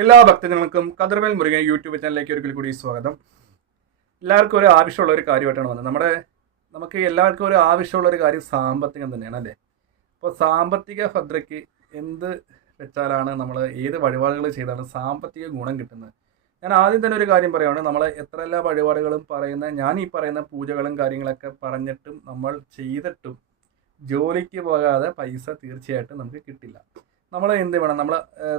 എല്ലാ ഭക്തജനങ്ങൾക്കും കതിർവേൽ മുരുകൻ യൂട്യൂബ് ചാനലിലേക്ക് ഒരിക്കൽ കൂടി സ്വാഗതം. എല്ലാവർക്കും ഒരു ആവശ്യമുള്ള ഒരു കാര്യമായിട്ടാണ് വന്നത്. നമുക്ക് എല്ലാവർക്കും ഒരു ആവശ്യമുള്ള ഒരു കാര്യം സാമ്പത്തികം തന്നെയാണ് അല്ലേ. അപ്പോൾ സാമ്പത്തിക ഭദ്രയ്ക്ക് എന്ത് വെച്ചാലാണ് നമ്മൾ ഏത് വഴിപാടുകൾ ചെയ്താണ് സാമ്പത്തിക ഗുണം കിട്ടുന്നത്? ഞാൻ ആദ്യം തന്നെ ഒരു കാര്യം പറയുകയാണ്. നമ്മൾ എത്ര എല്ലാ വഴിപാടുകളും ഞാൻ ഈ പറയുന്ന പൂജകളും കാര്യങ്ങളൊക്കെ പറഞ്ഞിട്ടും നമ്മൾ ചെയ്തിട്ടും ജോലിക്ക് പോകാതെ പൈസ തീർച്ചയായിട്ടും നമുക്ക് കിട്ടില്ല. നമ്മൾ എന്ത് വേണം, നമ്മൾ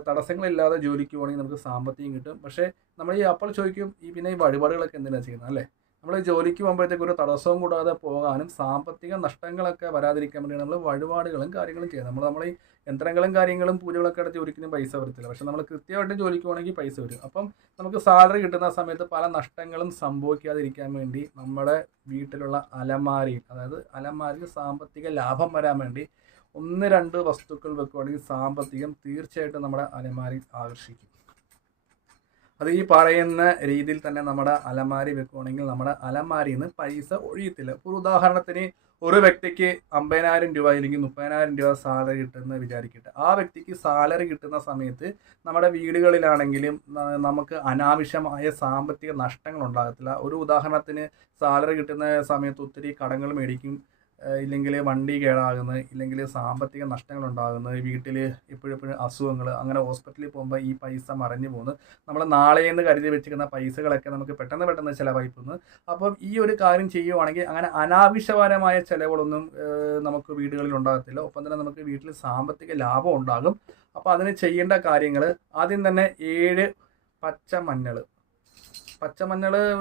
തടസ്സങ്ങളില്ലാതെ ജോലിക്ക് പോകണമെങ്കിൽ നമുക്ക് സാമ്പത്തികം കിട്ടും. പക്ഷേ നമ്മൾ അപ്പോൾ ചോദിക്കും, പിന്നെ ഈ വഴിപാടുകളൊക്കെ എന്തിനാണ് ചെയ്യുന്നത് അല്ലേ? നമ്മൾ ജോലിക്ക് പോകുമ്പോഴത്തേക്ക് ഒരു തടസ്സവും കൂടാതെ പോകാനും സാമ്പത്തിക നഷ്ടങ്ങളൊക്കെ വരാതിരിക്കാൻ വേണ്ടിയാണ് നമ്മൾ വഴിപാടുകളും കാര്യങ്ങളും ചെയ്യുന്നത്. നമ്മൾ ഈ യന്ത്രങ്ങളും കാര്യങ്ങളും പൂജകളൊക്കെ അടച്ച് ഒരിക്കലും പൈസ വരത്തില്ല. പക്ഷെ നമ്മൾ കൃത്യമായിട്ട് ജോലിക്ക് പോകണമെങ്കിൽ പൈസ വരും. അപ്പം നമുക്ക് സാലറി കിട്ടുന്ന സമയത്ത് പല നഷ്ടങ്ങളും സംഭവിക്കാതിരിക്കാൻ വേണ്ടി നമ്മുടെ വീട്ടിലുള്ള അലമാരിയിൽ സാമ്പത്തിക ലാഭം വരാൻ വേണ്ടി 1-2 വസ്തുക്കൾ വെക്കുകയാണെങ്കിൽ സാമ്പത്തികം തീർച്ചയായിട്ടും നമ്മുടെ അലമാരി ആകർഷിക്കും. അത് ഈ പറയുന്ന രീതിയിൽ തന്നെ നമ്മുടെ അലമാരി വെക്കുകയാണെങ്കിൽ നമ്മുടെ അലമാരിയിൽ നിന്ന് പൈസ ഒഴിയത്തില്ല. ഒരു ഉദാഹരണത്തിന്, ഒരു വ്യക്തിക്ക് 50,000 രൂപ അല്ലെങ്കിൽ 30,000 രൂപ സാലറി കിട്ടുമെന്ന് വിചാരിക്കട്ടെ. ആ വ്യക്തിക്ക് സാലറി കിട്ടുന്ന സമയത്ത് നമ്മുടെ വീടുകളിലാണെങ്കിലും നമുക്ക് അനാവശ്യമായ സാമ്പത്തിക നഷ്ടങ്ങൾ ഉണ്ടാകത്തില്ല. ഒരു ഉദാഹരണത്തിന്, സാലറി കിട്ടുന്ന സമയത്ത് ഒത്തിരി കടങ്ങൾ മേടിക്കും, ഇല്ലെങ്കിൽ വണ്ടി കേടാകുന്നത്, ഇല്ലെങ്കിൽ സാമ്പത്തിക നഷ്ടങ്ങൾ ഉണ്ടാകുന്നത്, വീട്ടിൽ എപ്പോഴെപ്പോഴും അസുഖങ്ങൾ, അങ്ങനെ ഹോസ്പിറ്റലിൽ പോകുമ്പോൾ ഈ പൈസ മറഞ്ഞു പോകുന്നു. നമ്മൾ നാളെയെന്ന് കരുതി വെച്ചിരിക്കുന്ന പൈസകളൊക്കെ നമുക്ക് പെട്ടെന്ന് ചിലവായി പോകുന്നു. അപ്പം ഈ ഒരു കാര്യം ചെയ്യുവാണെങ്കിൽ അങ്ങനെ അനാവശ്യപരമായ ചിലവുകളൊന്നും നമുക്ക് വീടുകളിൽ ഉണ്ടാകത്തില്ല. ഒപ്പം തന്നെ നമുക്ക് വീട്ടിൽ സാമ്പത്തിക ലാഭം ഉണ്ടാകും. അപ്പോൾ അതിന് ചെയ്യേണ്ട കാര്യങ്ങൾ, ആദ്യം തന്നെ 7 പച്ചമഞ്ഞൾ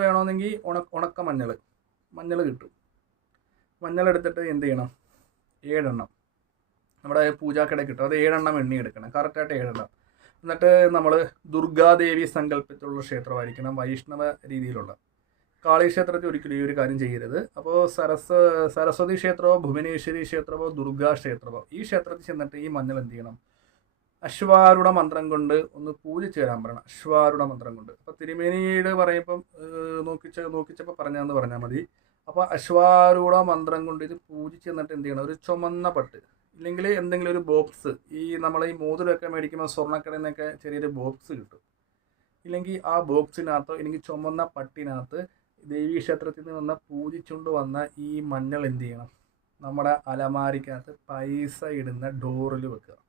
വേണമെന്നെങ്കിൽ ഉണക്ക മഞ്ഞൾ കിട്ടും. മഞ്ഞളെടുത്തിട്ട് എന്ത് ചെയ്യണം, 7 എണ്ണം നമ്മുടെ പൂജാക്കടയിൽ കിട്ടും. അത് 7 എണ്ണം എണ്ണി എടുക്കണം, കറക്റ്റായിട്ട് 7 എണ്ണം. എന്നിട്ട് നമ്മൾ ദുർഗാദേവി സങ്കല്പത്തിലുള്ള ക്ഷേത്രമായിരിക്കണം, വൈഷ്ണവ രീതിയിലുള്ള. കാളി ക്ഷേത്രത്തിൽ ഒരിക്കലും ഈ ഒരു കാര്യം ചെയ്യരുത്. അപ്പോൾ സരസ്വതി ക്ഷേത്രമോ ഭുവനേശ്വരി ക്ഷേത്രമോ ദുർഗാ ക്ഷേത്രമോ, ഈ ക്ഷേത്രത്തിൽ ചെന്നിട്ട് ഈ മഞ്ഞൾ എന്ത് ചെയ്യണം, അശ്വാരൂഢ മന്ത്രം കൊണ്ട് ഒന്ന് പൂജിച്ച് തരാൻ പറയണം. അശ്വാരൂഢ മന്ത്രം കൊണ്ട്. അപ്പോൾ തിരുമേനിയുടെ പറയുമ്പം നോക്കിച്ചപ്പോൾ പറഞ്ഞാൽ മതി. അപ്പോൾ അശ്വാരൂഢ മന്ത്രം കൊണ്ട് ഇത് പൂജിച്ച് തന്നിട്ട് എന്ത് ചെയ്യണം, ഒരു ചുമന്ന പട്ട് ഇല്ലെങ്കിൽ എന്തെങ്കിലും ഒരു ബോക്സ്, നമ്മൾ ഈ മോതിരമൊക്കെ മേടിക്കുമ്പോൾ സ്വർണ്ണക്കടയിൽ നിന്നൊക്കെ ചെറിയൊരു ബോക്സ് കിട്ടും. ഇല്ലെങ്കിൽ ആ ബോക്സിനകത്തോ ഇല്ലെങ്കിൽ ചുമന്ന പട്ടിനകത്ത് ദേവീക്ഷേത്രത്തിൽ നിന്ന് വന്ന പൂജിച്ചുകൊണ്ട് വന്ന ഈ മഞ്ഞൾ എന്ത് ചെയ്യണം, നമ്മുടെ അലമാരിക്കകത്ത് പൈസ ഇടുന്ന ഡോറിൽ വെക്കുക.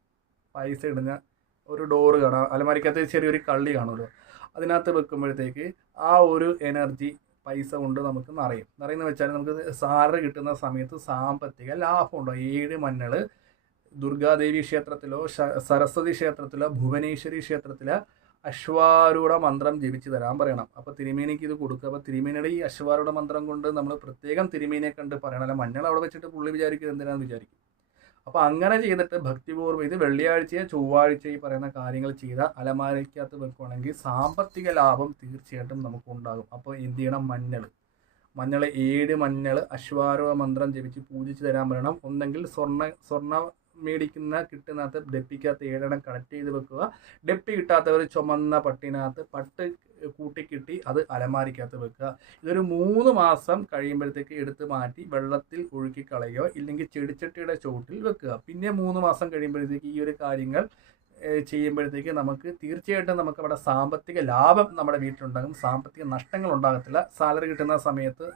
പൈസ ഇടുന്ന ഒരു ഡോറ് കാണാം, അലമാരിക്കകത്ത് ചെറിയൊരു കള്ളി കാണുമല്ലോ, അതിനകത്ത് വെക്കുമ്പോഴത്തേക്ക് ആ ഒരു എനർജി പൈസ കൊണ്ട് നമുക്ക് നിറയുന്ന വെച്ചാൽ നമുക്ക് സാലറി കിട്ടുന്ന സമയത്ത് സാമ്പത്തിക ലാഭം ഉണ്ടോ. 7 മഞ്ഞൾ ദുർഗാദേവി ക്ഷേത്രത്തിലോ സരസ്വതി ക്ഷേത്രത്തിലോ ഭുവനേശ്വരി ക്ഷേത്രത്തിലോ അശ്വാരൂഢ മന്ത്രം ജപിച്ച് തരാൻ പറയണം. അപ്പോൾ തിരുമേനിക്ക് ഇത് കൊടുക്കുക. അപ്പോൾ തിരുമേനിയുടെ ഈ അശ്വാരൂഢ മന്ത്രം കൊണ്ട് നമ്മൾ പ്രത്യേകം തിരുമേനിയെ കണ്ട് പറയണം. അല്ല മഞ്ഞൾ അവിടെ വെച്ചിട്ട് പുള്ളി വിചാരിക്കുന്നത് എന്തിനാന്ന് വിചാരിക്കും. അപ്പോൾ അങ്ങനെ ചെയ്തിട്ട് ഭക്തിപൂർവ്വം ഇത് വെള്ളിയാഴ്ചയോ ചൊവ്വാഴ്ചയോ ഈ പറയുന്ന കാര്യങ്ങൾ ചെയ്ത അലമാരയ്ക്കകത്ത് വെക്കുകയാണെങ്കിൽ സാമ്പത്തിക ലാഭം തീർച്ചയായിട്ടും നമുക്ക് ഉണ്ടാകും. അപ്പോൾ എന്ത് ചെയ്യണം, മഞ്ഞൾ 7 മഞ്ഞൾ അശ്വാരൂഢ മന്ത്രം ജപിച്ച് പൂജിച്ച് തരാൻ പറയണം. ഒന്നെങ്കിൽ സ്വർണ്ണ കിട്ടുന്നകത്ത് ഡെപ്പിക്കകത്ത് 7 എണ്ണം കണക്ട് ചെയ്ത് വെക്കുക. ഡെപ്പി കിട്ടാത്തവർ ചുമന്ന പട്ടിനകത്ത് പട്ട് കൂട്ടിക്കിട്ടി അത് അലമാരിക്കകത്ത് വെക്കുക. ഇതൊരു 3 മാസം കഴിയുമ്പോഴത്തേക്ക് എടുത്ത് മാറ്റി വെള്ളത്തിൽ ഒഴുക്കി കളയുകയോ ഇല്ലെങ്കിൽ ചെടിച്ചട്ടിയുടെ ചുവട്ടിൽ വെക്കുക. പിന്നെ 3 മാസം കഴിയുമ്പോഴത്തേക്ക് ഈ ഒരു കാര്യങ്ങൾ ചെയ്യുമ്പോഴത്തേക്ക് നമുക്ക് തീർച്ചയായിട്ടും നമുക്ക് അവിടെ സാമ്പത്തിക ലാഭം നമ്മുടെ വീട്ടിലുണ്ടാകും. സാമ്പത്തിക നഷ്ടങ്ങൾ ഉണ്ടാകത്തില്ല. സാലറി കിട്ടുന്ന സമയത്ത്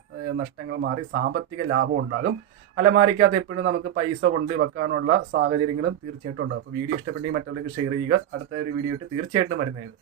നഷ്ടങ്ങൾ മാറി സാമ്പത്തിക ലാഭം ഉണ്ടാകും. അലമാരിക്കകത്ത് എപ്പോഴും നമുക്ക് പൈസ കൊണ്ട് വെക്കാനുള്ള സാഹചര്യങ്ങളും തീർച്ചയായിട്ടും ഉണ്ടാകും. അപ്പോൾ വീഡിയോ ഇഷ്ടപ്പെട്ടെങ്കിൽ മറ്റുള്ളവർക്ക് ഷെയർ ചെയ്യുക. അടുത്ത ഒരു വീഡിയോ ആയിട്ട് തീർച്ചയായിട്ടും വരുന്നതായിരുന്നു.